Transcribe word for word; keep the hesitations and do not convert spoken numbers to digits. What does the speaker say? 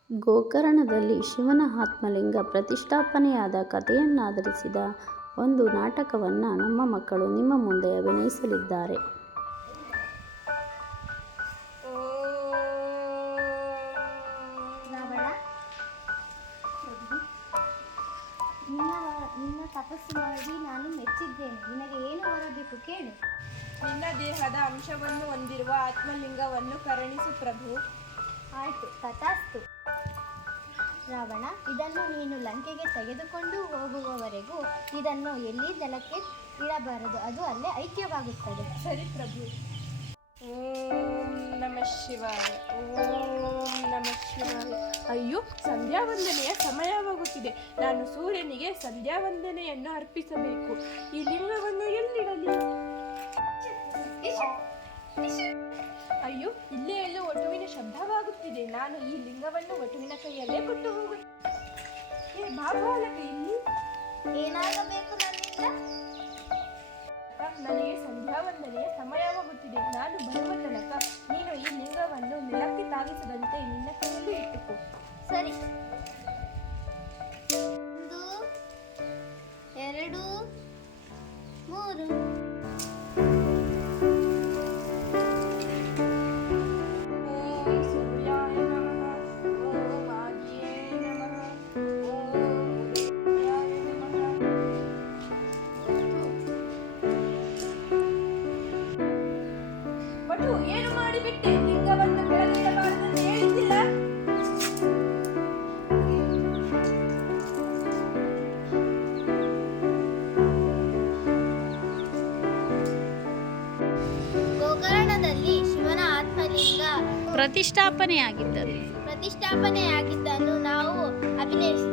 ಗೋಕರ್ಣದಲ್ಲಿ ಶಿವನ ಆತ್ಮಲಿಂಗ ಪ್ರತಿಷ್ಠಾಪನೆಯಾದ ಕಥೆಯನ್ನಾಧರಿಸಿದ ಒಂದು ನಾಟಕವನ್ನು ನಮ್ಮ ಮಕ್ಕಳು ನಿಮ್ಮ ಮುಂದೆ ಅಭಿನಯಿಸಲಿದ್ದಾರೆ. ರಾವಣ, ನಿನ್ನ ನಿನ್ನ ತಪಸ್ಸು ಮಾಡಿ ನಾನು ಮೆಚ್ಚಿದ್ದೇನೆ. ನಿನಗೆ ಏನು ಬರಬೇಕು ಕೇಳು. ನಿನ್ನ ದೇಹದ ಅಂಶವನ್ನು ಹೊಂದಿರುವ ಆತ್ಮಲಿಂಗವನ್ನು ಕರುಣಿಸು ಪ್ರಭು. ಆಯಿತು, ತಥಾಸ್ತು. ರಾವಣ, ಇದನ್ನು ನೀನು ಲಂಕೆಗೆ ತೆಗೆದುಕೊಂಡು ಹೋಗುವವರೆಗೂ ಇದನ್ನು ಎಲ್ಲಿ ಜಲಕ್ಕೆ ಇಡಬಾರದು, ಅದು ಅಲ್ಲೇ ಐಕ್ಯವಾಗುತ್ತದೆ. ಸರಿ ಪ್ರಭು. ಓಂ ನಮಃ ಶಿವಾಯ, ಓಂ ನಮಃ ಶಿವಾಯ. ಅಯ್ಯೋ, ಸಂಧ್ಯಾ ವಂದನೆಯ ಸಮಯವಾಗುತ್ತಿದೆ. ನಾನು ಸೂರ್ಯನಿಗೆ ಸಂಧ್ಯಾ ವಂದನೆಯನ್ನು ಅರ್ಪಿಸಬೇಕು. ಈ ಲಿಂಗವನ್ನು ಎಲ್ಲಿಡಲಿ? ಅಯ್ಯೋ, ಇಲ್ಲೇ ಎಲ್ಲೋ ವಟುವಿನ ಶಬ್ದವಾಗುತ್ತಿದೆ. ನಾನು ಈ ಲಿಂಗವನ್ನು ವಟುವಿನ ಕೈಯಲ್ಲೇ ಕೊಟ್ಟು ಹೋಗು. ಏ ಬಾಬಾಲಕ, ಇಲ್ಲಿ ಏನಾಗಬೇಕು ನನ್ನಿಂದ? ನನಗೆ ಸಂಧ್ಯಾ ವಂದನೆಯ ಸಮಯವಾಗುತ್ತಿದೆ. ನಾನು ಬರುವ ತನಕ ನೀನು ಈ ಲಿಂಗವನ್ನು ನೆಲಕ್ಕೆ ತಾಗಿಸದಂತೆ ನಿನ್ನ ಕೈಯಲ್ಲಿ ಇಟ್ಟುಕೋ. ಸರಿ. ಒಂದು, ಎರಡು, ಮೂರು. ಓಂ ಸೂರ್ಯಾಯ ನಮಃ, ಓಂ ಆದಿಯೇ ನಮಃ, ಓಂ ಉದಯಾಯ ನಮಃ. ವಟು, ಏನು ಮಾಡಿಬಿಟ್ಟೆ? ಲಿಂಗವನ್ನು ಕೆಳಗಿಡಬಾರದೆಂದು ಹೇಳಿದ್ದಿಲ್ಲ? ಗೋಕರ್ಣದಲ್ಲಿ ಶಿವನ ಆತ್ಮಲಿಂಗ ಪ್ರತಿಷ್ಠಾಪನೆಯಾಗಿದ್ದರು ಪ್ರತಿಷ್ಠಾಪನೆಯಾಗಿದ್ದನ್ನು ನಾವು ಅಭಿನಯಿಸಿ